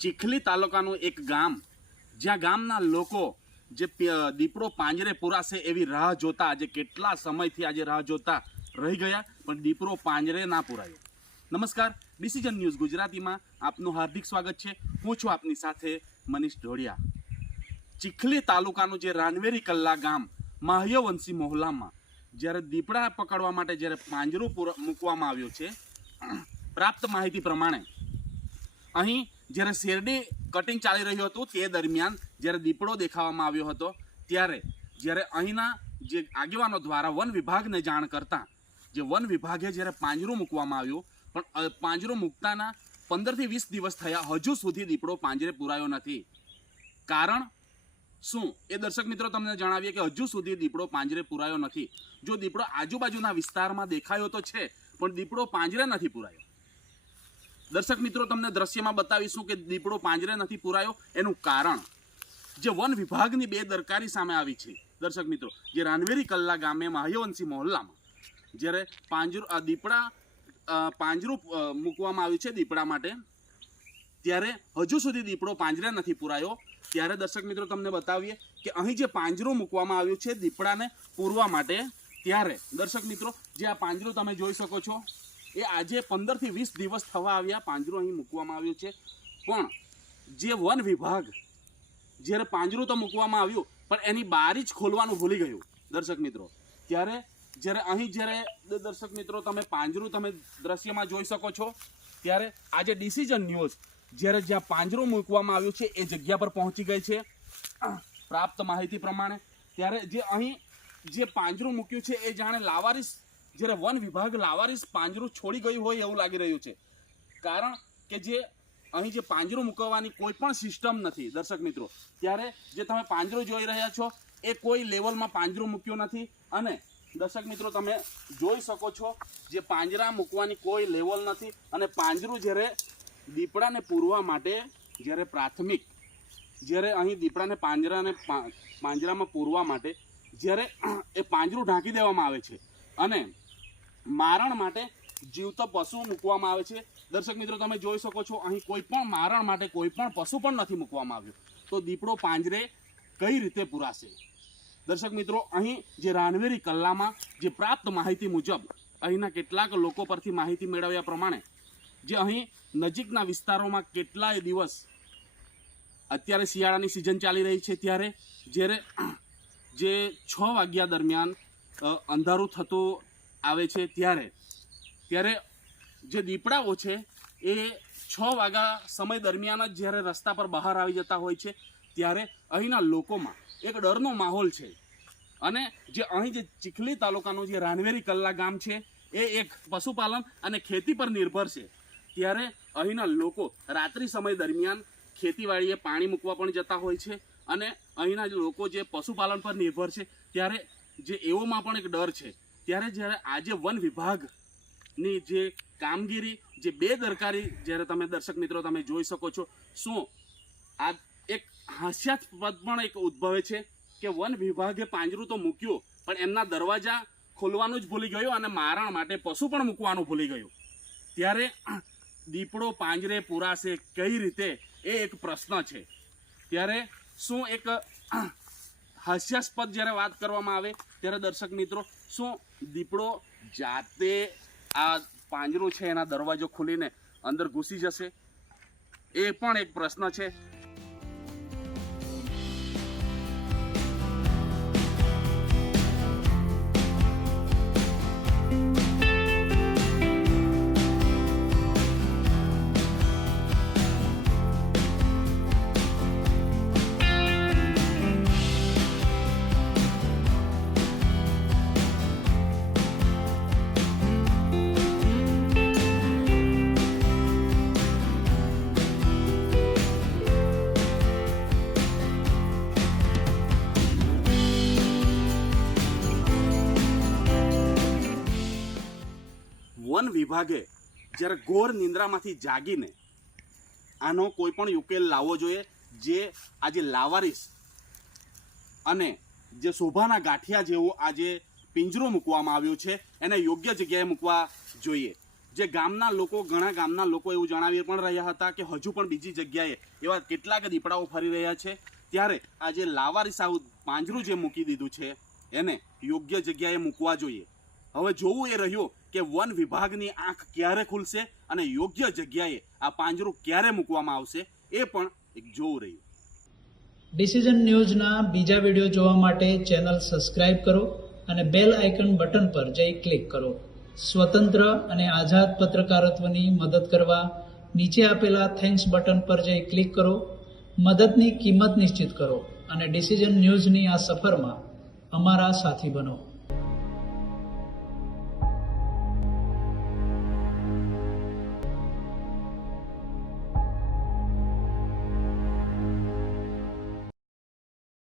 ચીખલી તાલુકાનું એક ગામ, જ્યાં ગામના લોકો જે દીપડો પાંજરે પુરાશે એવી રાહ જોતા, આજે કેટલા સમયથી આજે રાહ જોતા રહી ગયા, પણ દીપડો પાંજરે ના પુરાયો. નમસ્કાર, ડિસિઝન ન્યૂઝ ગુજરાતીમાં આપનું હાર્દિક સ્વાગત છે. હું છું આપની સાથે મનીષ ઢોળિયા. ચીખલી તાલુકાનું જે રાનવેરી કલ્લા ગામ માહ્યવંશી મોહલ્લામાં જ્યારે દીપડા પકડવા માટે જ્યારે પાંજરું મૂકવામાં આવ્યું છે, પ્રાપ્ત માહિતી પ્રમાણે અહીં જ્યારે શેરડી કટિંગ ચાલી રહ્યું હતું તે દરમિયાન જ્યારે દીપડો દેખાવામાં આવ્યો હતો, ત્યારે જ્યારે અહીંના જે આગેવાનો દ્વારા વન વિભાગને જાણ કરતા જે વન વિભાગે જ્યારે પાંજરું મૂકવામાં આવ્યું, પણ પાંજરું મૂકતાના 15 થી 20 દિવસ થયા, હજુ સુધી દીપડો પાંજરે પુરાયો નથી. કારણ શું એ દર્શક મિત્રો તમને જણાવીએ કે હજુ સુધી દીપડો પાંજરે પુરાયો નથી. જો દીપડો આજુબાજુના વિસ્તારમાં દેખાયો તો છે, પણ દીપડો પાંજરે નથી પુરાયો. દર્શક મિત્રો તમને દ્રશ્યમાં બતાવીશું કે દીપડો પાંજરે નથી પુરાયો એનું કારણ જે વન વિભાગની બેદરકારી સામે આવી છે. દર્શક મિત્રો, જે રાનવેરી કલ્લા ગામે માહ્યવંશી મોહલ્લામાં જ્યારે પાંજરું મૂકવામાં આવ્યું છે દીપડા માટે, ત્યારે હજુ સુધી દીપડો પાંજરે નથી પુરાયો. ત્યારે દર્શક મિત્રો તમને બતાવીએ કે અહીં જે પાંજરું મૂકવામાં આવ્યું છે દીપડાને પૂરવા માટે, ત્યારે દર્શક મિત્રો જે આ પાંજરું તમે જોઈ શકો છો, એ આજે 15 થી 20 દિવસ થવા આવ્યા પાંજરું અહીં મૂકવામાં આવ્યું છે. પણ જે વન વિભાગ જ્યારે પાંજરું તો મૂકવામાં આવ્યું, પણ એની બારી જ ખોલવાનું ભૂલી ગયું. દર્શક મિત્રો, ત્યારે જ્યારે અહીં જ્યારે દર્શક મિત્રો તમે પાંજરું તમે દ્રશ્યમાં જોઈ શકો છો, ત્યારે આજે ડિસિઝન ન્યૂઝ જ્યારે જ્યાં પાંજરું મૂકવામાં આવ્યું છે એ જગ્યા પર પહોંચી ગઈ છે. પ્રાપ્ત માહિતી પ્રમાણે ત્યારે જે અહીં જે પાંજરું મૂક્યું છે એ જાણે લાવારીસ, જ્યારે વન વિભાગ લાવારીસ પાંજરું છોડી ગયું હોય એવું લાગી રહ્યું છે. કારણ કે જે અહીં જે પાંજરું મૂકવાની કોઈ પણ સિસ્ટમ નથી. દર્શક મિત્રો, ત્યારે જે તમે પાંજરું જોઈ રહ્યા છો એ કોઈ લેવલમાં પાંજરું મૂક્યું નથી. અને દર્શક મિત્રો તમે જોઈ શકો છો જે પાંજરા મૂકવાની કોઈ લેવલ નથી. અને પાંજરું જ્યારે દીપડાને પૂરવા માટે જ્યારે પ્રાથમિક જ્યારે અહીં દીપડાને પાંજરામાં પૂરવા માટે જ્યારે એ પાંજરું ઢાંકી દેવામાં આવે છે અને મારણ માટે જીવતો પશુ મૂકવામાં આવે છે. દર્શક મિત્રો તમે જોઈ શકો છો અહીં કોઈ પણ મારણ માટે કોઈ પણ પશુ પણ નથી મૂકવામાં આવ્યું. તો દીપડો પાંજરે કઈ રીતે પુરાશે? દર્શક મિત્રો, અહીં જે રાનવેરી કલ્લામાં જે પ્રાપ્ત માહિતી મુજબ અહીંના કેટલાક લોકો પરથી માહિતી મેળવ્યા પ્રમાણે જે અહીં નજીકના વિસ્તારોમાં કેટલાય દિવસ અત્યારે શિયાળાની સિઝન ચાલી રહી છે, ત્યારે જ્યારે જે 6 વાગ્યા દરમિયાન અંધારું થતું આવે છે, ત્યારે જે દીપડાઓ છે એ 6 વાગ્યા સમય દરમિયાન જ જ્યારે રસ્તા પર બહાર આવી જતા હોય છે, ત્યારે અહીંના લોકોમાં એક ડરનો માહોલ છે. અને જે અહીં જે ચીખલી તાલુકાનું જે રાનવેરી કલ્લા ગામ છે એ એક પશુપાલન અને ખેતી પર નિર્ભર છે. ત્યારે અહીંના લોકો રાત્રિ સમય દરમિયાન ખેતીવાડીએ પાણી મૂકવા પણ જતા હોય છે. અને અહીંના લોકો જે પશુપાલન પર નિર્ભર છે, ત્યારે જે એવોમાં પણ એક ડર છે. ત્યારે જ્યારે આજે વન વિભાગની જે કામગીરી, જે બેદરકારી જ્યારે તમે દર્શક મિત્રો તમે જોઈ શકો છો, શું આ એક હાસ્યાસ્પદ પણ એક ઉદ્ભવે છે કે વન વિભાગે પાંજરું તો મૂક્યું, પણ એમના દરવાજા ખોલવાનું જ ભૂલી ગયું અને મારણ માટે પશુ પણ મૂકવાનું ભૂલી ગયું. ત્યારે દીપડો પાંજરે પુરાશે કઈ રીતે એ એક પ્રશ્ન છે. ત્યારે શું એક હાસ્યાસ્પદ જ્યારે વાત કરવામાં આવે ત્યારે દર્શક મિત્રો, શું દીપડો જાતે આ પાંજરું છે એના દરવાજો ખોલીને અંદર ઘૂસી જશે? એ પણ એક પ્રશ્ન છે. વન વિભાગે જ્યારે ઘોર નિંદ્રામાંથી જાગીને આનો કોઈ પણ ઉકેલ લાવવો જોઈએ. જે આજે લાવારીસ અને જે શોભાના ગાંઠિયા જેવું આજે પિંજરું મૂકવામાં આવ્યું છે એને યોગ્ય જગ્યાએ મૂકવા જોઈએ. જે ગામના લોકો, ઘણા ગામના લોકો એવું જણાવી પણ રહ્યા હતા કે હજુ પણ બીજી જગ્યાએ એવા કેટલાક દીપડાઓ ફરી રહ્યા છે. ત્યારે આ જે લાવારીસ આવું પાંજરું જે મૂકી દીધું છે એને યોગ્ય જગ્યાએ મૂકવા જોઈએ. હવે જોવું એ રહ્યું કે વન વિભાગની આંખ ક્યારે ખુલશે અને યોગ્ય જગ્યાએ આ પાંજરું ક્યારે મૂકવામાં આવશે એ પણ એક જોવું રહ્યું. ડિસિઝન ન્યૂઝના બીજા વિડીયો જોવા માટે ચેનલ સબસ્ક્રાઇબ કરો અને બેલ આઇકન બટન પર જઈ ક્લિક કરો. સ્વતંત્ર અને આઝાદ પત્રકારત્વની મદદ કરવા નીચે આપેલા થેન્ક્સ બટન પર જઈ ક્લિક કરો. મદદની કિંમત નિશ્ચિત કરો અને ડિસિઝન ન્યૂઝની આ સફરમાં અમારા સાથી બનો.